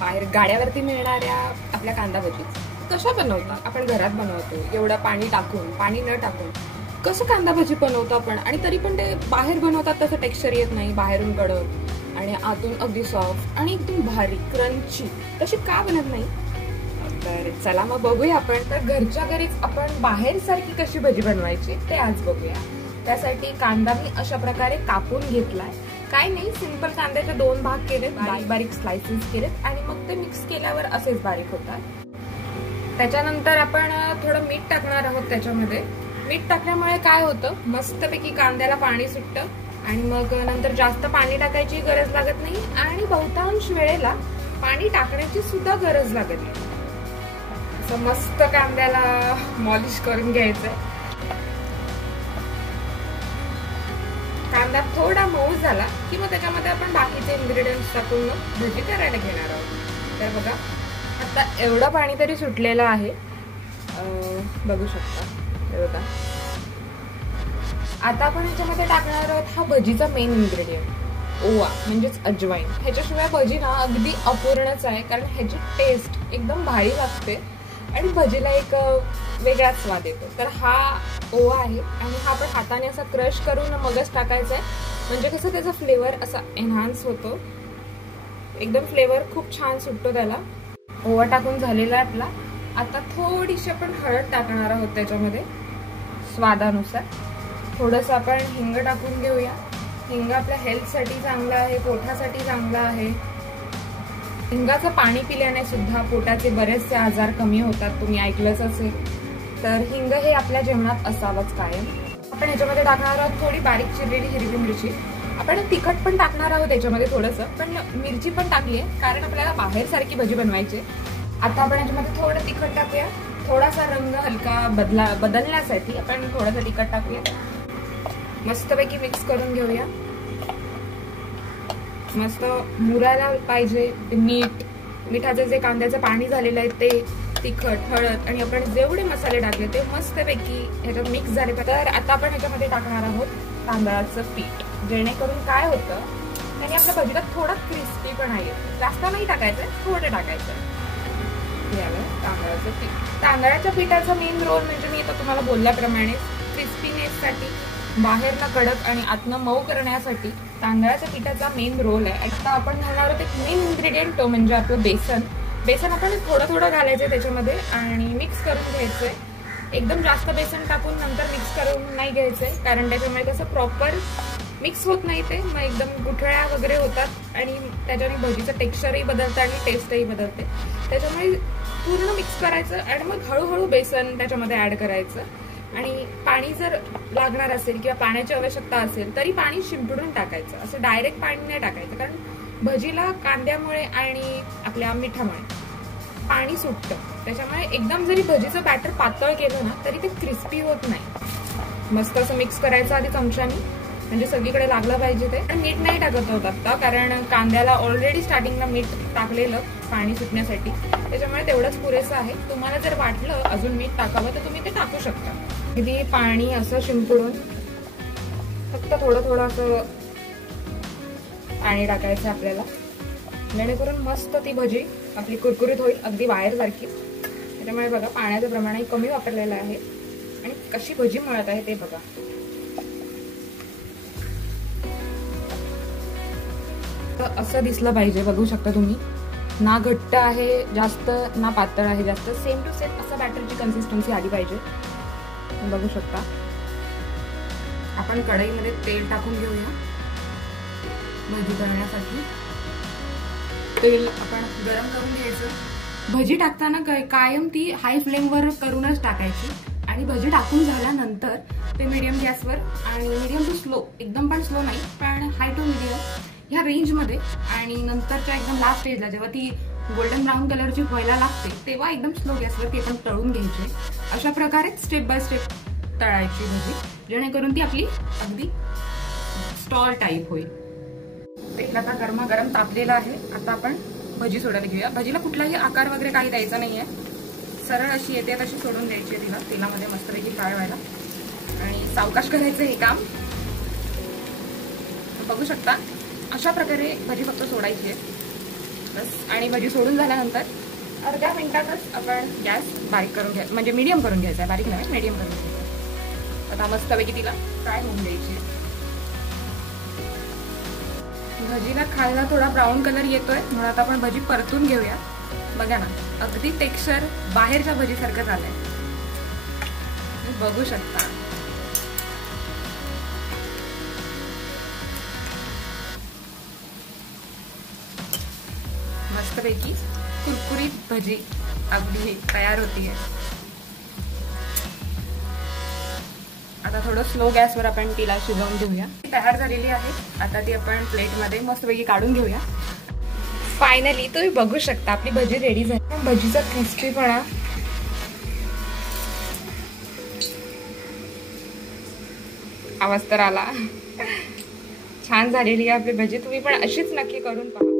बाहेर गाड्यावरती मिळणाऱ्या आपल्या कांदा भजी कशा बनवता आपण घरात बनवतो, एवढं पाणी टाकून, पाणी न टाकून कसं कांदा भजी बनवतो आपण, आणि तरी पण ते बाहेर बनवतात तसं टेक्स्चर येत नाही, बाहेरून कडक आणि आतून अगदी सॉफ्ट आणि एकदम भारी क्रंची तशी का बनत नाही. तर चला मग बघूया आपण. तर घरच्या घरीच आपण बाहेर सारखी कशी भजी बनवायची ते आज बघूया. त्यासाठी कांदा मी अशा प्रकारे कापून घेतलाय. काय नाही, सिंपल कांद्याचे 2 भाग केलेत, बारीक बारीक स्लाइसेस केलेत आणि मग ते मिक्स केल्यावर असेच बारीक होतात. त्याच्यानंतर आपण थोडं मीठ टाकणार आहोत त्याच्यामध्ये. मीठ टाकल्यामुळे काय होतं, मस्तपैकी कांद्याला पाणी सुटतं आणि मग नंतर जास्त पाणी टाकायची गरज लागत नाही आणि बहुतांश वेळेला पाणी टाकण्याची सुद्धा गरज लागत नाही. असं मस्त कांद्याला मॉलिश करून घ्यायचंय. कांदा थोडा मऊ झाला की मग त्याच्यामध्ये आपण बाकीचे इन्ग्रेडियंट्स टाकून भजी करायला घेणार आहोत. तर बघा आता एवढं पाणी तरी सुटलेलं आहे, बघू शकता. बघा आता आपण ह्याच्यामध्ये टाकणार आहोत हा भजीचा मेन इन्ग्रेडियंट ओवा म्हणजेच अजवाईन. ह्याच्याशिवाय भजी ना अगदी अपूर्णच आहे, कारण ह्याची टेस्ट एकदम भारी लागते आणि भजीला एक वेगळाच स्वाद येतो. तर हा ओवा आहे आणि हा आपण हाताने असा क्रश करून मगच टाकायचा आहे, म्हणजे कसं त्याचा फ्लेवर असा एनहान्स होतो, एकदम फ्लेवर खूप छान सुटतो त्याला. ओवा टाकून झालेला आहे आपला. आता थोडीशी आपण हळद टाकणार आहोत त्याच्यामध्ये स्वादानुसार. थोडंसं आपण हिंग टाकून घेऊया. हिंग आपल्या हेल्थसाठी चांगला आहे, पोटासाठी चांगला आहे. हिंगाचं पाणी पिल्याने सुद्धा पोटाचे बरेचसे आजार कमी होतात, तुम्ही ऐकलंच असेल. तर हिंग हे आपल्या जेवणात असावंच कायम. आपण ह्याच्यामध्ये टाकणार आहोत थोडी बारीक चिरलेली हिरवी मिरची. आपण तिखट पण टाकणार आहोत त्याच्यामध्ये थोडंसं, पण मिरची पण टाकली आहे कारण आपल्याला बाहेर सारखी भजी बनवायची. आता आपण ह्याच्यामध्ये थोडं तिखट टाकूया. थोडासा रंग हलका बदलण्यासाठी आपण थोडंसं तिखट टाकूया. मस्तपैकी मिक्स करून घेऊया. मस्त मुरायला पाहिजे मिठाचं जे कांद्याचं पाणी झालेलं आहे ते, तिखट, हळद आणि आपण जेवढे मसाले टाकले ते मस्तपैकी ह्याच्यात मिक्स झाले. तर आता आपण ह्याच्यामध्ये टाकणार आहोत तांदळाचं पीठ, जेणेकरून काय होतं त्याने आपल्या भजीला थोडा क्रिस्पी पण आहे. जास्त नाही टाकायचंय, थोडं टाकायचंय. तांदळाचं पीठ, तांदळाच्या पिठाचा मेन रोल म्हणजे मी आता तुम्हाला बोलल्याप्रमाणे क्रिस्पीनेस साठी, बाहेरनं कडक आणि आतनं मऊ करण्यासाठी तांदळाच्या पिठाचा मेन रोल आहे. आता आपण घालणार आहोत एक मेन इन्ग्रेडियंट, तो म्हणजे आपलं बेसन. बेसन आपण थोडं थोडं घालायचंय त्याच्यामध्ये आणि मिक्स करून घ्यायचंय. एकदम जास्त बेसन टाकून नंतर मिक्स करून नाही घ्यायचंय, कारण त्याच्यामुळे कसं प्रॉपर मिक्स होत नाही ते, मग एकदम गुठळ्या वगैरे होतात आणि त्याच्याने भजीचं टेक्स्चरही बदलतं आणि टेस्टही बदलते. त्याच्यामुळे पूर्ण मिक्स करायचं आणि मग हळूहळू बेसन त्याच्यामध्ये ऍड करायचं. आणि पाणी जर लागणार असेल किंवा पाण्याची आवश्यकता असेल तरी पाणी शिंपडून टाकायचं, असं डायरेक्ट पाणी नाही टाकायचं, कारण भजीला कांद्यामुळे आणि आपल्या मिठामुळे पाणी सुटतं. त्याच्यामुळे एकदम जरी भजीचं बॅटर पातळ केलं ना तरी ते क्रिस्पी होत नाही. मस्त असं मिक्स करायचं आधी चमच्यानी, म्हणजे सगळीकडे लागलं पाहिजे ते. आणि मीठ नाही टाकत होत आता, कारण कांद्याला ऑलरेडी स्टार्टिंगला मीठ टाकलेलं पाणी सुटण्यासाठी, त्याच्यामुळे तेवढंच पुरेसं आहे. तुम्हाला जर वाटलं अजून मीठ टाकावं तर तुम्ही ते टाकू शकता. अगदी पाणी असं शिंपडून फक्त थोडं थोडं असं पाणी टाकायचं आपल्याला, जेणेकरून मस्त ती भजी आपली कुरकुरीत होईल, अगदी बाहेर सारखी. त्याच्यामुळे बघा पाण्याचं प्रमाणही कमी वापरलेलं आहे आणि कशी भजी मळत आहे ते बघा. तर असं दिसलं पाहिजे, बघू शकता तुम्ही. ना घट्ट आहे जास्त, ना पातळ आहे जास्त, सेम टू सेम असं बॅटरची कन्सिस्टन्सी आली पाहिजे. बघू शकता. आपण कढईमध्ये तेल टाकून घेऊया. भजी तळण्यासाठी तेल आपण गरम करून घ्यायचं. भजी टाकताना कायम ती हाय फ्लेमवर करूनच टाकायची आणि भजी टाकून झाल्यानंतर ते मीडियम गॅसवर आणि मीडियम टू स्लो, एकदम पण स्लो नाही पण हाय टू मीडियम ह्या रेंजमध्ये, आणि नंतरच्या एकदम लास्ट स्टेजला जेव्हा ती गोल्डन ब्राऊन कलरची व्हायला लागते तेव्हा एकदम स्लो गॅसवर ती आपण तळून घ्यायची. अशा प्रकारे स्टेप बाय स्टेप तळायची भजी, जेणेकरून ती आपली अगदी स्टॉल टाईप होईल. तेल आता गरमागरम तापलेलं आहे. आता आपण भजी सोडायला घेऊया. भजीला कुठलाही आकार वगैरे काही द्यायचा नाहीये, सरळ अशी येते तशी सोडून द्यायची आहे तिला तेलामध्ये मस्तपैकी फ्राय व्हायला, आणि सावकाश करायचं हे काम. बघू शकता अशा प्रकारे भजी फक्त सोडायची आहे. बस. आणि भजी सोडून झाल्यानंतर अर्ध्या मिनिटातच आपण गॅस बारीक करून घ्या, म्हणजे मीडियम करून घ्यायचा आहे, बारीक नाही मीडियम करून घ्यायचा. आता मस्तपैकी तिला फ्राय होऊन द्यायची. भजीला खायला थोडा ब्राऊन कलर येतोय, म्हणून आता आपण भजी परतून घेऊया. बघा ना, अगदी टेक्स्चर बाहेरच्या भजीसारखं झालंय, बघू शकता. मस्तपैकी कुरकुरीत भजी अगदी तयार होतीये. आता थोडं स्लो गॅसवर आपण तिला शिजवून घेऊया. ती तयार झालेली आहे. आता ती आपण प्लेटमध्ये मस्तपैकी काढून घेऊया. फायनली तुम्ही बघू शकता आपली भजी रेडी झाली. भजीचा क्रिस्पीपणा आवाज तर आला. छान झालेली आहे आपली भजी. तुम्ही पण अशीच नक्की करून पहा.